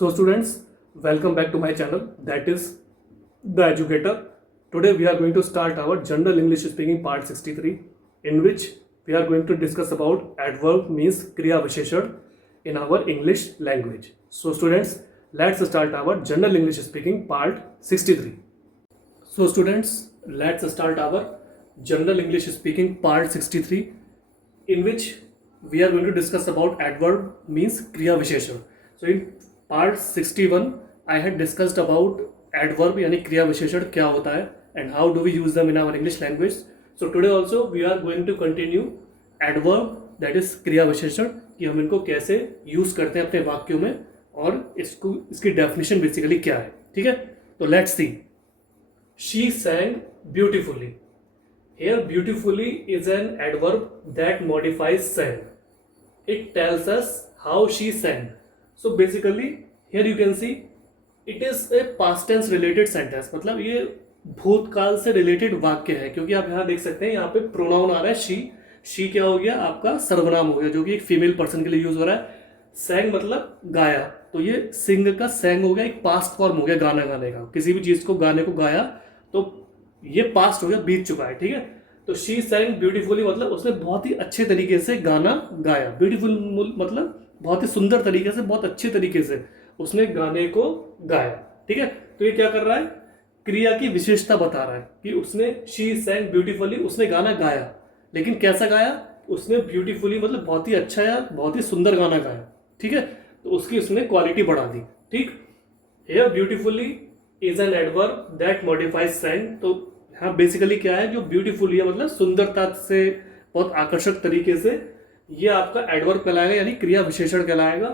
So students, welcome back to my channel, that is The Educator. Today we are going to start our General English Speaking Part 63, in which we are going to discuss about adverb means Kriya Visheshan in our English language. So students, let's start our General English Speaking Part 63. So students, let's start our General English Speaking Part 63, in which we are going to discuss about adverb means Kriya Visheshan. So in Part 61, I had discussed about adverb यानी क्रिया विशेषण क्या होता है and how do we use them in our English language. So today also we are going to continue adverb, that is क्रिया विशेषण, कि हम इनको कैसे यूज करते हैं अपने वाक्यों में और इसकी डेफिनेशन बेसिकली क्या है. ठीक है, तो let's see. She sang beautifully. Here beautifully is an adverb that modifies sang. It tells us how she sang. So basically here you can see it is a past tense related sentence. मतलब ये भूतकाल से related वाक्य है, क्योंकि आप यहाँ देख सकते हैं यहाँ पे प्रोनाउन आ रहा है शी. शी क्या हो गया, आपका सर्वनाम हो गया, जो कि एक फीमेल पर्सन के लिए यूज हो रहा है. सैंग मतलब गाया, तो ये सिंग का सैंग हो गया, एक पास्ट फॉर्म हो गया गाना गाने का. किसी भी चीज को गाने को गाया तो ये पास्ट हो गया, बीत चुका है. ठीक है, तो शी सैंग ब्यूटीफुली मतलब उसने बहुत ही अच्छे तरीके से गाना गाया. ब्यूटीफुल मतलब बहुत ही सुंदर तरीके से, बहुत अच्छे तरीके से उसने गाने को गाया. ठीक है, तो ये क्या कर रहा है, क्रिया की विशेषता बता रहा है कि उसने शी सैंग ब्यूटीफुली, उसने गाना गाया. लेकिन कैसा गाया, उसने ब्यूटीफुली मतलब बहुत ही अच्छा या बहुत ही सुंदर गाना गाया. ठीक है, तो उसकी उसने क्वालिटी बढ़ा दी. ठीक, here beautifully is an adverb that modifies सैंग. तो हाँ बेसिकली क्या है, जो ब्यूटीफुली है मतलब सुंदरता से, बहुत आकर्षक तरीके से, ये आपका एडवर्ब कहलाएगा यानी क्रिया विशेषण कहलाएगा.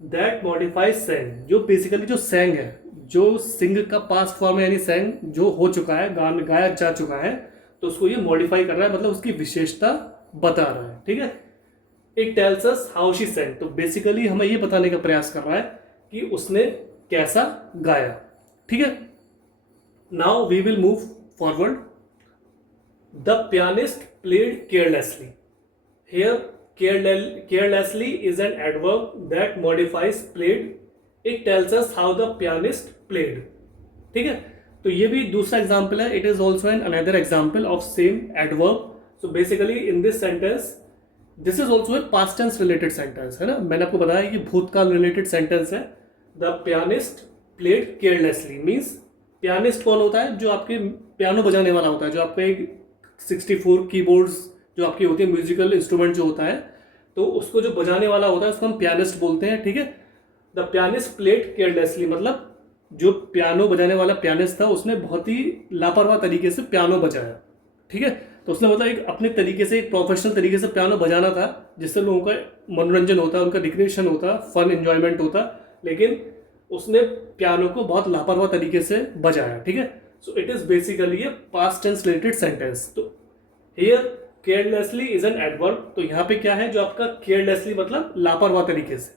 दैट मॉडिफाइज सैंग, जो बेसिकली जो सैंग है, जो सिंग का पास्ट फॉर्म है यानी सैंग जो हो चुका है, गाया जा चुका है, तो उसको ये मॉडिफाई कर रहा है, मतलब उसकी विशेषता बता रहा है. ठीक है, it tells us how she सैंग. तो बेसिकली हमें ये बताने का प्रयास कर रहा है कि उसने कैसा गाया. ठीक है, now we will move forward. The pianist played carelessly. Here carelessly is an adverb that modifies played. It tells us how the pianist played. ठीक है, तो ये भी दूसरा एग्जाम्पल है. It is also an another example of same adverb. So basically in this sentence, this is also a past tense related sentence है ना. मैंने आपको बताया कि भूतकाल रिलेटेड सेंटेंस है. The pianist played carelessly means pianist कौन होता है, जो आपके पियानो बजाने वाला होता है, जो आपका एक 64 कीबोर्ड्स जो आपकी होती है, म्यूजिकल इंस्ट्रूमेंट जो होता है, तो उसको जो बजाने वाला होता है उसको हम पियानिस्ट बोलते हैं. ठीक है, द पियानिस्ट प्लेड केयरलेसली मतलब जो पियानो बजाने वाला पियानिस्ट था उसने बहुत ही लापरवाह तरीके से पियानो बजाया. ठीक है, तो उसने मतलब एक अपने तरीके से, एक प्रोफेशनल तरीके से पियानो बजाना था, जिससे लोगों का मनोरंजन होता, उनका रिक्रिएशन होता, फन एंजॉयमेंट होता, लेकिन उसने पियानो को बहुत लापरवाह तरीके से बजाया. ठीक है, so it is basically a past tense related sentence. तो here carelessly is an adverb. तो यहाँ पे क्या है, जो आपका केयरलेसली मतलब लापरवाह तरीके से,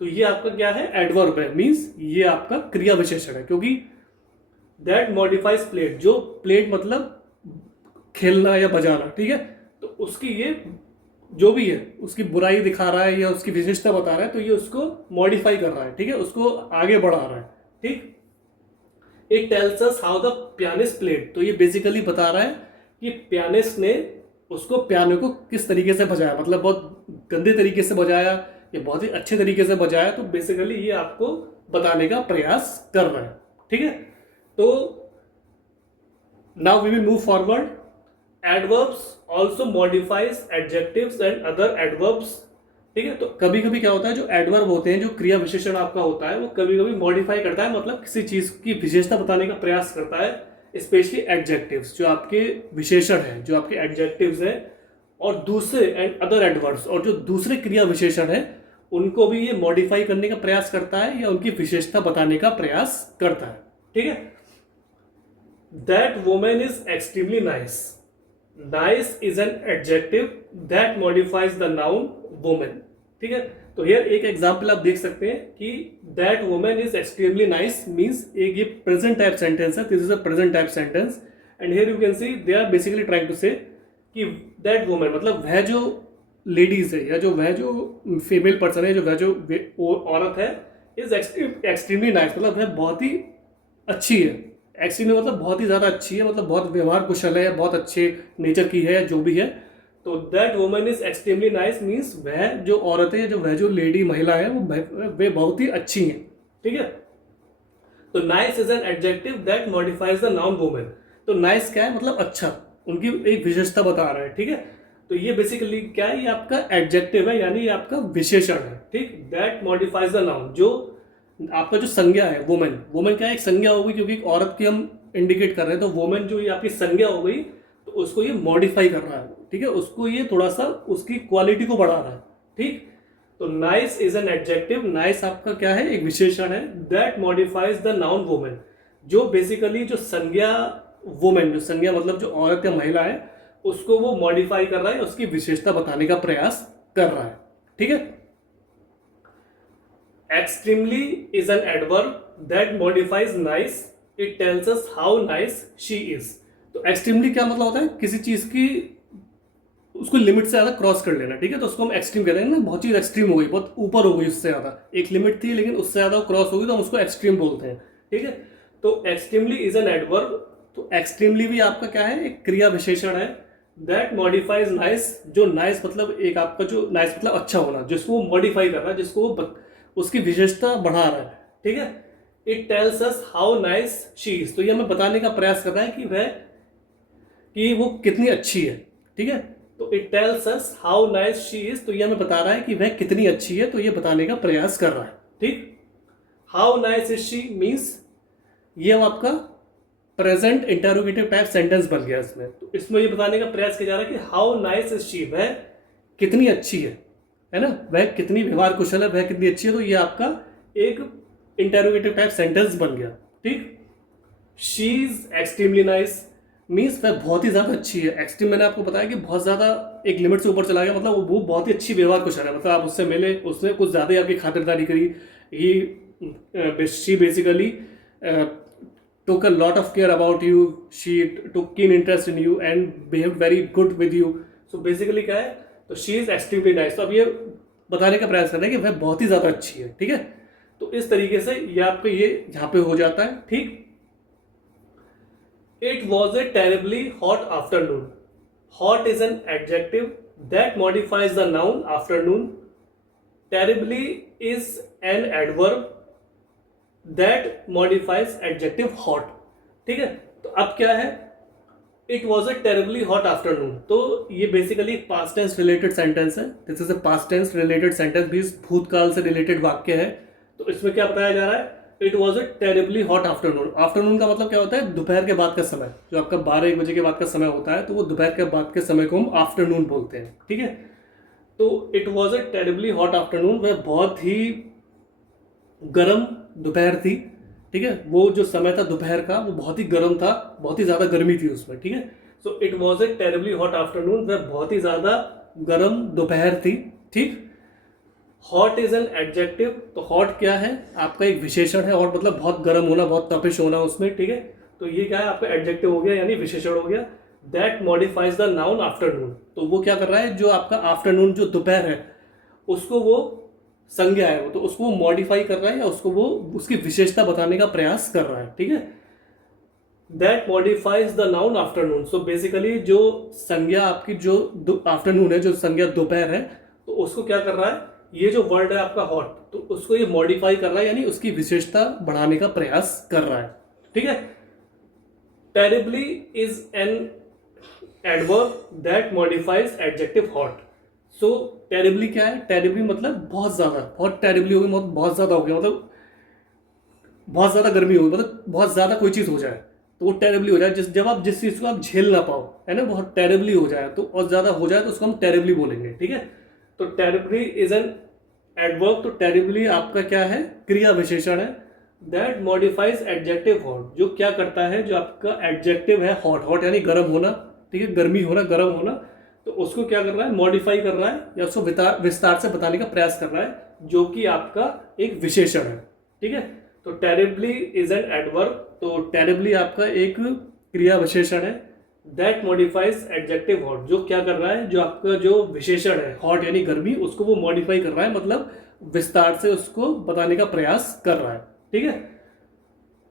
तो ये आपका क्या है, एडवर्ब है. मींस ये आपका क्रिया विशेषण है, क्योंकि दैट मॉडिफाइज प्लेड, जो प्लेड मतलब खेलना या बजाना. ठीक है, तो उसकी ये जो भी है उसकी बुराई दिखा रहा है या उसकी विशेषता बता रहा है, तो ये उसको मॉडिफाई कर रहा है. ठीक है, उसको आगे बढ़ा रहा है. ठीक, it tells us how the pianist played. तो ये बेसिकली बता रहा है कि पियानिस्ट ने उसको पियानो को किस तरीके से बजाया, मतलब बहुत गंदे तरीके से बजाया या बहुत ही अच्छे तरीके से बजाया. तो बेसिकली ये आपको बताने का प्रयास कर रहा है. ठीक है, तो now we will move forward. Adverbs also modifies adjectives and other adverbs. ठीक है, तो कभी कभी क्या होता है, जो एडवर्ब होते हैं, जो क्रिया विशेषण आपका होता है, वो कभी कभी मॉडिफाई करता है, मतलब किसी चीज की विशेषता बताने का प्रयास करता है. स्पेशली एडजेक्टिव्स, जो आपके विशेषण हैं, जो आपके एडजेक्टिव्स हैं, और दूसरे एंड अदर एडवर्ब्स, और जो दूसरे क्रिया विशेषण हैं, उनको भी ये मॉडिफाई करने का प्रयास करता है या उनकी विशेषता बताने का प्रयास करता है. ठीक है, that women is extremely nice. Nice is an adjective that modifies the noun women. ठीक है, तो हियर एक एग्जांपल आप देख सकते हैं कि that women is extremely nice means एक ये प्रेजेंट टाइप सेंटेंस है. This is a present type sentence and here you can see they are basically trying to say कि दैट वुमेन मतलब वह जो लेडीज है या जो वह जो फीमेल पर्सन है, जो वह जो औरत है, इज एक्सट्रीमली नाइस, मतलब वह बहुत ही अच्छी है। एक्सट्रीमली मतलब बहुत ही ज़्यादा अच्छी है, मतलब बहुत व्यवहार कुशल है, बहुत अच्छे नेचर की है, जो भी है। तो that woman is extremely nice means वह जो औरत है, जो वह जो लेडी महिला है, वो वे बहुत ही अच्छी हैं। ठीक है। तो nice is an adjective that modifies the noun women. तो नाइस क्या है, मतलब अच्छा, उनकी एक विशेषता बता रहा है। ठीक है। तो ये बेसिकली क्या है, ये आपका एडजेक्टिव है, यानी ये आपका विशेषण है। ठीक। दैट मॉडिफाइज द नाउन, जो आपका जो संज्ञा है वुमेन, वुमेन क्या है, एक संज्ञा हो गई, क्योंकि एक औरत की हम इंडिकेट कर रहे हैं। तो वुमेन जो ये आपकी संज्ञा हो गई, तो उसको ये मॉडिफाई कर रहा है। ठीक है। उसको ये थोड़ा सा उसकी क्वालिटी को बढ़ा रहा है। ठीक। तो nice is an adjective, nice आपका क्या है, एक विशेषण है। That modifies the noun women, जो बेसिकली जो संज्ञा वुमेन, जो संज्ञा मतलब जो औरत या महिला है, उसको वो मॉडिफाई कर रहा है, उसकी विशेषता बताने का प्रयास कर रहा है। ठीक है। Extremely is an adverb that modifies nice, it tells us how nice she is. तो एक्सट्रीमली क्या मतलब होता है, किसी चीज की उसको लिमिट से ज्यादा क्रॉस कर लेना। ठीक है। तो उसको हम एक्सट्रीम कहते हैं ना, बहुत चीज एक्सट्रीम हो गई, बहुत ऊपर हो गई, उससे ज्यादा एक लिमिट थी लेकिन उससे ज्यादा क्रॉस हो गई, तो हम उसको एक्सट्रीम बोलते हैं। ठीक है। तो एक्सट्रीमली इज एन एडवर्ब, तो एक्सट्रीमली भी आपका क्या है, एक क्रिया विशेषण है। दैट मॉडिफाइज नाइस, जो नाइस मतलब एक आपका जो नाइस मतलब अच्छा होना, जिसको वो मॉडिफाई कर रहा है, जिसको वो उसकी विशेषता बढ़ा रहा है। ठीक है। It tells us how nice she is, तो ये हमें बताने का प्रयास कर रहा है कि वो कितनी अच्छी है। ठीक है। तो it tells us how nice she is, तो ये हमें बता रहा है कि वह कितनी अच्छी है, तो ये बताने का प्रयास कर रहा है। ठीक। How nice is she means ये अब आपका प्रेजेंट इंटरोगेटिव टाइप सेंटेंस बन गया इसमें। तो इसमें ये बताने का प्रयास किया जा रहा है कि हाउ नाइस इज शी, वह कितनी अच्छी है ना, वह कितनी व्यवहार कुशल है, वह कितनी अच्छी है। तो ये आपका एक इंटरोगेटिव टाइप सेंटेंस बन गया। ठीक। She is extremely nice means वह बहुत ही ज्यादा अच्छी है। एक्सट्रीम मैंने आपको बताया कि बहुत ज्यादा एक लिमिट से ऊपर चला गया, मतलब वो बहुत ही अच्छी व्यवहार कुशल है, मतलब आप उससे मिले, उसने कुछ ज्यादा ही आपकी खातिरदारी करी। He she basically took a lot of care about you, she took keen interest in you and behaved very good with you. So basically क्या है, तो she is extremely nice। तो अब ये बताने का प्रयास कर रहे हैं कि वह बहुत ही ज़्यादा अच्छी है। ठीक है। तो इस तरीके से ये आपको ये यहाँ पे हो जाता है। ठीक। It was a terribly hot afternoon. Hot is an adjective that modifies the noun afternoon. Terribly is an adverb that modifies adjective hot. ठीक है। तो अब क्या है, it was a terribly hot afternoon, तो ये basically past tense related sentence है। This is a past tense related sentence, भी भूतकाल से रिलेटेड वाक्य है। तो इसमें क्या बताया जा रहा है, it was a terribly hot afternoon. Afternoon का मतलब क्या होता है, दोपहर के बाद का समय, जो आपका 12-1 बजे के बाद का समय होता है, तो वो दोपहर के बाद के समय को हम आफ्टरनून बोलते हैं। ठीक है। तो it was a terribly hot afternoon, वह बहुत ही गर्म दोपहर थी। ठीक है। वो जो समय था दोपहर का, वो बहुत ही गर्म था, बहुत ही ज्यादा गर्मी थी उसमें। ठीक है। So it was a terribly hot afternoon, वह बहुत ही ज्यादा गर्म दोपहर थी। ठीक। हॉट इज एन एडजेक्टिव, तो हॉट क्या है, आपका एक विशेषण है, और मतलब बहुत गर्म होना, बहुत तपिश होना उसमें। ठीक है। तो ये क्या है, आपका एडजेक्टिव हो गया, यानी विशेषण हो गया। That modifies the noun afternoon, तो वो क्या कर रहा है, जो आपका आफ्टरनून जो दोपहर है, उसको वो संज्ञा है, वो तो उसको मॉडिफाई कर रहा है, या उसको वो उसकी विशेषता बताने का प्रयास कर रहा है। ठीक है। That modifies the noun afternoon, so basically जो संज्ञा आपकी जो आफ्टरनून है, जो संज्ञा दोपहर है, तो उसको क्या कर रहा है, ये जो वर्ड है आपका हॉट, तो उसको ये मॉडिफाई कर रहा है, यानी उसकी विशेषता बढ़ाने का प्रयास कर रहा है। ठीक है। Terribly is an adverb that modifies adjective hot. So terribly क्या है, टेरिबली मतलब बहुत ज्यादा, बहुत टेरिबली हो गई, बहुत ज्यादा हो गया, मतलब बहुत ज्यादा गर्मी हो गई, मतलब बहुत ज्यादा कोई चीज हो जाए तो वो टेरिबली हो जाए। जब आप जिस चीज को आप झेल ना पाओ, है ना, बहुत टेरिबली हो जाए, तो और ज्यादा हो जाए तो उसको हम टेरिबली बोलेंगे। ठीक है। तो टेरिबली इज एन एडवर्ब, तो टेरिबली आपका क्या है, क्रिया विशेषण है। दैट मॉडिफाइज एडजेक्टिव हॉट, जो क्या करता है, जो आपका एडजेक्टिव है हॉट, हॉट यानी गर्म होना। ठीक है। गर्मी होना, गर्म होना, तो उसको क्या कर रहा है, मॉडिफाई कर रहा है, या उसको विस्तार से बताने का प्रयास कर रहा है, जो कि आपका एक विशेषण है। ठीक है। तो टेरिबली इज एन एडवर्ब, तो टेरिबली आपका एक क्रिया विशेषण है। दैट मॉडिफाइज एडजेक्टिव हॉट, जो क्या कर रहा है, जो आपका जो विशेषण है हॉट यानी गर्मी, उसको वो मॉडिफाई कर रहा है, मतलब विस्तार से उसको बताने का प्रयास कर रहा है। ठीक है,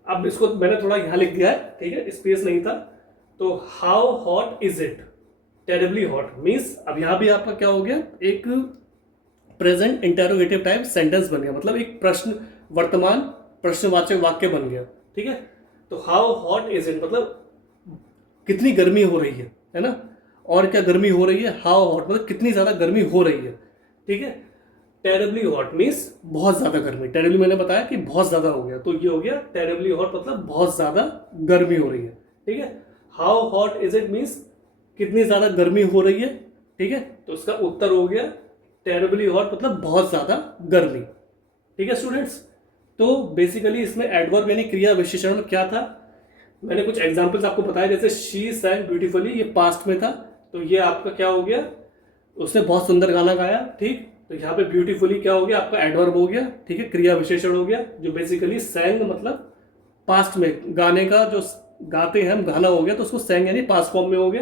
अब इसको मैंने थोड़ा यहाँ लिख दिया है, ठीक है, स्पेस नहीं था। तो how hot is it, terribly hot means, अब यहाँ भी आपका क्या हो गया, एक प्रेजेंट इंटेरोगेटिव टाइप सेंटेंस बन गया, मतलब एक प्रश्न, वर्तमान प्रश्नवाचक वाक्य बन गया। ठीक है, तो हाउ हॉट इज इट मतलब कितनी गर्मी हो रही है ना, और क्या गर्मी हो रही है, हाउ हॉट मतलब कितनी ज्यादा गर्मी हो रही है। ठीक है, टेरिबली हॉट मीन्स बहुत ज्यादा गर्मी, टेरिबली मैंने बताया कि बहुत ज्यादा हो गया, तो ये हो गया टेरिबली हॉट मतलब बहुत ज्यादा गर्मी हो रही है। ठीक है, how hot is it means कितनी ज्यादा गर्मी हो रही है। ठीक है, तो उसका उत्तर हो गया टेरिबली हॉट मतलब बहुत ज्यादा गर्मी। ठीक है स्टूडेंट्स, तो बेसिकली इसमें एडवर्ब यानी क्रिया विशेषण में क्या था, मैंने कुछ एग्जांपल्स आपको बताया, जैसे शी सैंग ब्यूटीफुली, ये पास्ट में था, तो ये आपका क्या हो गया, उसने बहुत सुंदर गाना गाया। ठीक, तो यहाँ पे ब्यूटीफुली क्या हो गया, आपका एडवर्ब हो गया। ठीक है, क्रिया विशेषण हो गया, जो बेसिकली सैंग मतलब पास्ट में, गाने का जो गाते हैं हम, गाना हो गया, तो उसको सैंग यानी पास्ट फॉर्म में हो गया।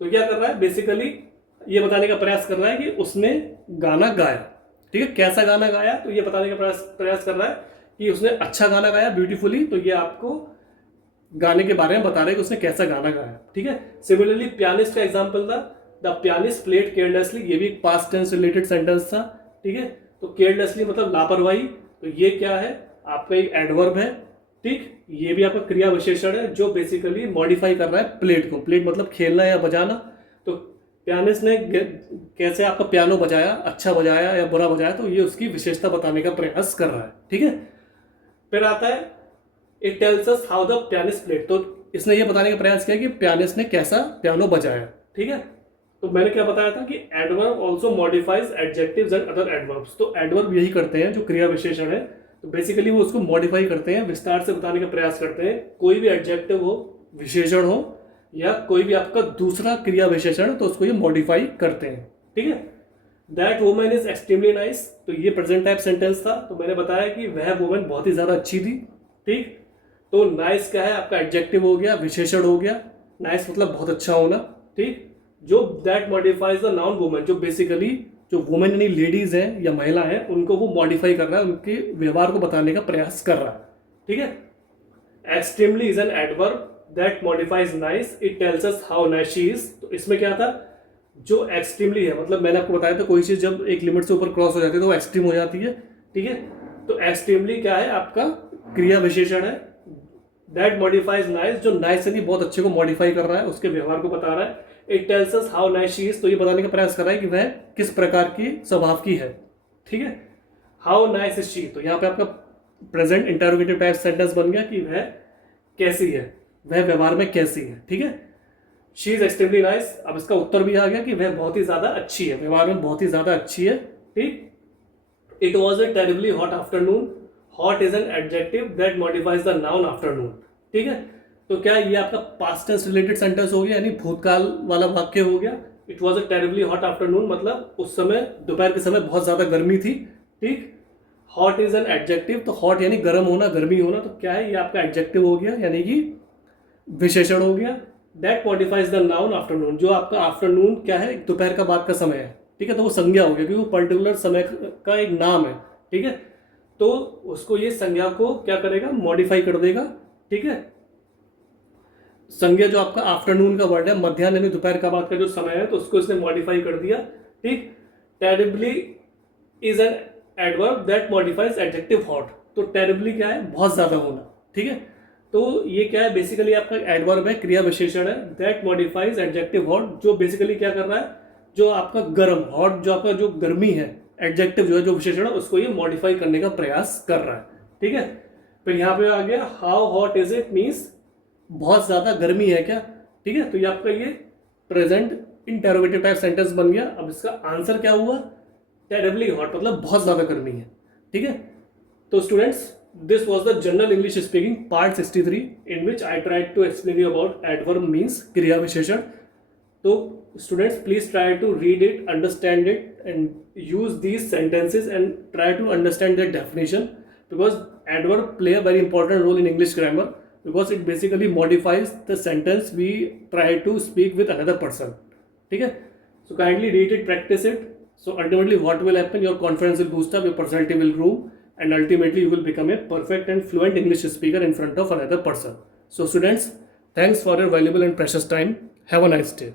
तो क्या कर रहा है, बेसिकली ये बताने का प्रयास कर रहा है कि उसने गाना गाया। ठीक है, कैसा गाना गाया, तो ये बताने का प्रयास कर रहा है कि उसने अच्छा गाना गाया ब्यूटीफुली, तो ये आपको गाने के बारे में बता रहे हैं कि उसने कैसा गाना गाया। ठीक है, सिमिलरली पियानिस्ट का एग्जांपल था, द पियानिस्ट प्लेड केयरलेसली, ये भी एक पास्ट टेंस रिलेटेड सेंटेंस था। ठीक है, तो केयरलेसली मतलब लापरवाही, तो ये क्या है, आपका एक एडवर्ब है। ठीक, ये भी आपका क्रिया विशेषण है जो बेसिकली मॉडिफाई कर रहा है प्लेड को, प्लेड मतलब खेलना या बजाना। तो पियानिस्ट ने कैसे आपका पियानो बजाया, अच्छा बजाया या बुरा बजाया, तो ये उसकी विशेषता बताने का प्रयास कर रहा है। ठीक है, फिर आता है it tells us how the pianist played, तो इसने ये बताने का प्रयास किया कि पियानिस्ट ने कैसा पियानो बजाया। ठीक है, तो मैंने क्या बताया था कि adverb also modifies adjectives and other adverbs, तो एडवर्ब यही करते हैं जो क्रिया विशेषण है, तो बेसिकली वो उसको मॉडिफाई करते हैं, विस्तार से बताने का प्रयास करते हैं। कोई भी एडजेक्टिव हो, विशेषण हो, या कोई भी आपका दूसरा क्रिया विशेषण, तो उसको ये मॉडिफाई करते हैं। ठीक है, that woman is extremely nice, तो ये प्रेजेंट टाइप सेंटेंस था, तो मैंने बताया कि वह वुमन बहुत ही ज्यादा अच्छी थी। ठीक, तो नाइस क्या है, आपका एडजेक्टिव हो गया, विशेषण हो गया, नाइस मतलब बहुत अच्छा होना। ठीक, जो that modifies the noun woman, जो बेसिकली जो वुमेन यानी लेडीज हैं या महिला हैं, उनको वो मॉडिफाई कर रहा है, उनके व्यवहार को बताने का प्रयास कर रहा है। ठीक है, extremely is an adverb that modifies nice, it tells us how nice she is, तो इसमें क्या था, जो एक्सट्रीमली है, मतलब मैंने आपको बताया था कोई चीज जब एक लिमिट से ऊपर क्रॉस हो जाती है तो वो एक्सट्रीम हो जाती है। ठीक है, तो एक्सट्रीमली क्या है, आपका क्रिया विशेषण है, दैट मॉडिफाइज नाइस, जो नाइस यानी बहुत अच्छे को मॉडिफाई कर रहा है, उसके व्यवहार को बता रहा है। It tells us how nice she is, तो ये बताने का प्रयास कर रहा है कि वह किस प्रकार की स्वभाव की है। ठीक है, हाउ नाइस इज शी, तो यहाँ पे आपका प्रेजेंट इंटरोगेटिव टाइप सेंटेंस बन गया कि वह कैसी है, वह व्यवहार में कैसी है। ठीक है, शी इज एक्सट्रीमली नाइस, अब इसका उत्तर भी आ गया कि वह बहुत ही ज्यादा अच्छी है, व्यवहार में बहुत ही ज्यादा अच्छी है। ठीक, it was a terribly hot afternoon, hot is an adjective that modifies the noun afternoon. ठीक है, तो क्या ये आपका पास्ट टेंस रिलेटेड सेंटेंस हो गया, यानी भूतकाल वाला वाक्य हो गया। It was a terribly hot afternoon मतलब उस समय दोपहर के समय बहुत ज्यादा गर्मी थी। ठीक, हॉट इज एन एडजेक्टिव, तो हॉट यानी गर्म होना, गर्मी होना, तो क्या है, ये आपका एडजेक्टिव हो गया, यानी कि विशेषण हो गया। That modifies the noun afternoon, जो आपका आफ्टरनून क्या है, दोपहर का बाद का समय है। ठीक है, तो वो संज्ञा हो गया क्योंकि वो पर्टिकुलर समय का एक नाम है। ठीक है, तो उसको ये संज्ञा को क्या करेगा, मॉडिफाई कर देगा। ठीक है, संज्ञा जो आपका आफ्टरनून का वर्ड है, मध्याह्न यानी दोपहर का बाद का जो समय है, तो उसको इसने मॉडिफाई कर दिया। ठीक, terribly is an adverb that modifies adjective hot, तो टेरिबली क्या है, बहुत ज्यादा होना। ठीक है, तो ये क्या है, बेसिकली आपका एडवर्ब है, क्रिया विशेषण है, दैट मॉडिफाइज एडजेक्टिव हॉट, जो बेसिकली क्या कर रहा है, जो आपका गर्म, हॉट जो आपका जो गर्मी है, एडजेक्टिव जो है, जो विशेषण है, उसको ये मॉडिफाई करने का प्रयास कर रहा है। ठीक है, फिर यहाँ पे आ गया how hot is it means बहुत ज्यादा गर्मी है क्या। ठीक है, तो ये आपका ये प्रेजेंट इंटेरोगेटिव टाइप सेंटेंस बन गया। अब इसका आंसर क्या हुआ, टेरिबली हॉट मतलब बहुत ज्यादा गर्मी है। ठीक है, तो students, this was the general English speaking part 63 in which I tried to explain you about adverb means क्रिया विशेषण। तो students please try to read it, understand it and use these sentences and try to understand their definition, because adverb play a very important role in English grammar because it basically modifies the sentence we try to speak with another person. ठीक है, so kindly read it, practice it So ultimately what will happen? Your confidence will boost up, your personality will grow, and ultimately you will become a perfect and fluent English speaker in front of another person. So students, thanks for your valuable and precious time. Have a nice day.